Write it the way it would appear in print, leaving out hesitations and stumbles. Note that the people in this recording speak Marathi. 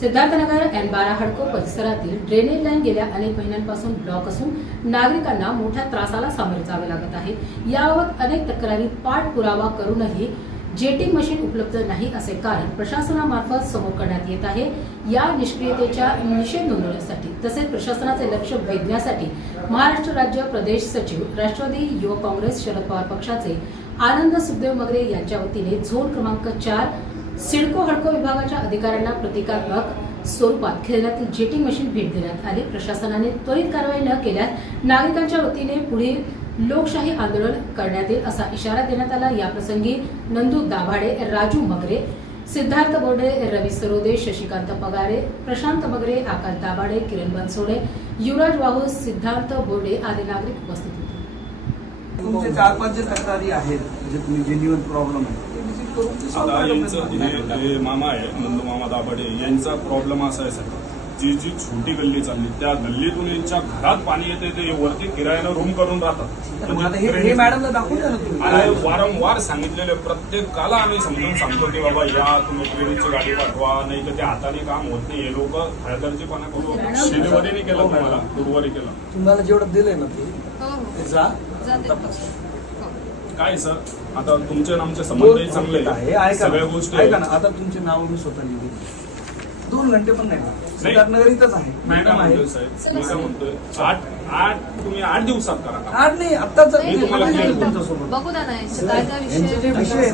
सिद्धार्थनगर N12 हडको परिसरातील ड्रेनेज लाईन गेल्या अनेक महिन्यांपासून ब्लॉक असून नागरिकांना मोठ्या त्रासाला सामोरे जावे लागत आहे। याबाबत अनेक तक्रारी पाठपुरावा करूनही जेटिंग मशीन उपलब्ध नाही असे कारण प्रशासनामार्फत समोर करण्यात येत आहे। या निष्क्रियतेच्या निषेध नोंदवण्यासाठी तसेच प्रशासनाचे लक्ष वेधण्यासाठी महाराष्ट्र राज्य प्रदेश सचिव राष्ट्रवादी युवक काँग्रेस शरद पवार पक्षाचे आनंद सुखदेव मगरे यांच्या वतीने झोन क्रमांक 4 सिडको हडको विभागाच्या अधिकाऱ्यांना प्रतिकात्मक स्वरूपात खेळण्यातील जेटिंग मशीन भेट देण्यात आली। प्रशासनाने त्वरित कारवाई न केल्यास नागरिकांच्या वतीने पुढील लोकशाही आंदोलन करण्यात येईल असा इशारा देण्यात आला। या प्रसंगी नंदू दाभाडे, राजू मगरे, सिद्धार्थ बोर्डे, रवी सरोदे, शशिकांत पगारे, प्रशांत मगरे, आकाश दाभाडे, किरण बनसोडे, युवराज वाहू, सिद्धार्थ बोर्डे आदी नागरिक उपस्थित होते। तुमचे 4-5 जे तक्रारी आहेत म्हणजे तुम्ही जेन्युइन प्रॉब्लेम आहे आता यांचं हे मामा आहे नंदू मामा दाभाडे यांचा प्रॉब्लेम असा आहे सर, जी छोटी गल्ली चालली त्या गल्लीतून यांच्या घरात पाणी येते ते वरती किरायानं रूम करून राहतात। हे मॅडमला दाखवून द्या ना तुम्ही। आणि वारंवार सांगितलेले प्रत्येकाला आम्ही समजून सांगतो की बाबा या तुम्ही ट्रेनची गाडी पाठवा, नाही तर त्या हाताने काम होत नाही। हे लोक हळदर्जीपणा करून शनिवारी केलं, तुम्हाला गुरुवारी केलं। तुम्हाला जेवढं दिलंय ना ते जा तपासा। काय सर आता तुमचे आणि आमचे संबंधही चांगले आहे, सगळ्या गोष्टी ऐका ना। आता तुमचे नाव मी स्वतः लिहिली, 2 घंटे पण नाही, सिद्धार्थनगर इथंच आहे। मॅडम आहे साहेब, मी काय म्हणतोय 8 तुम्ही 8 दिवसात करा। 8 नाही आत्ताच मी तुम्हाला बघू ना, नाही काय काय विषय विषय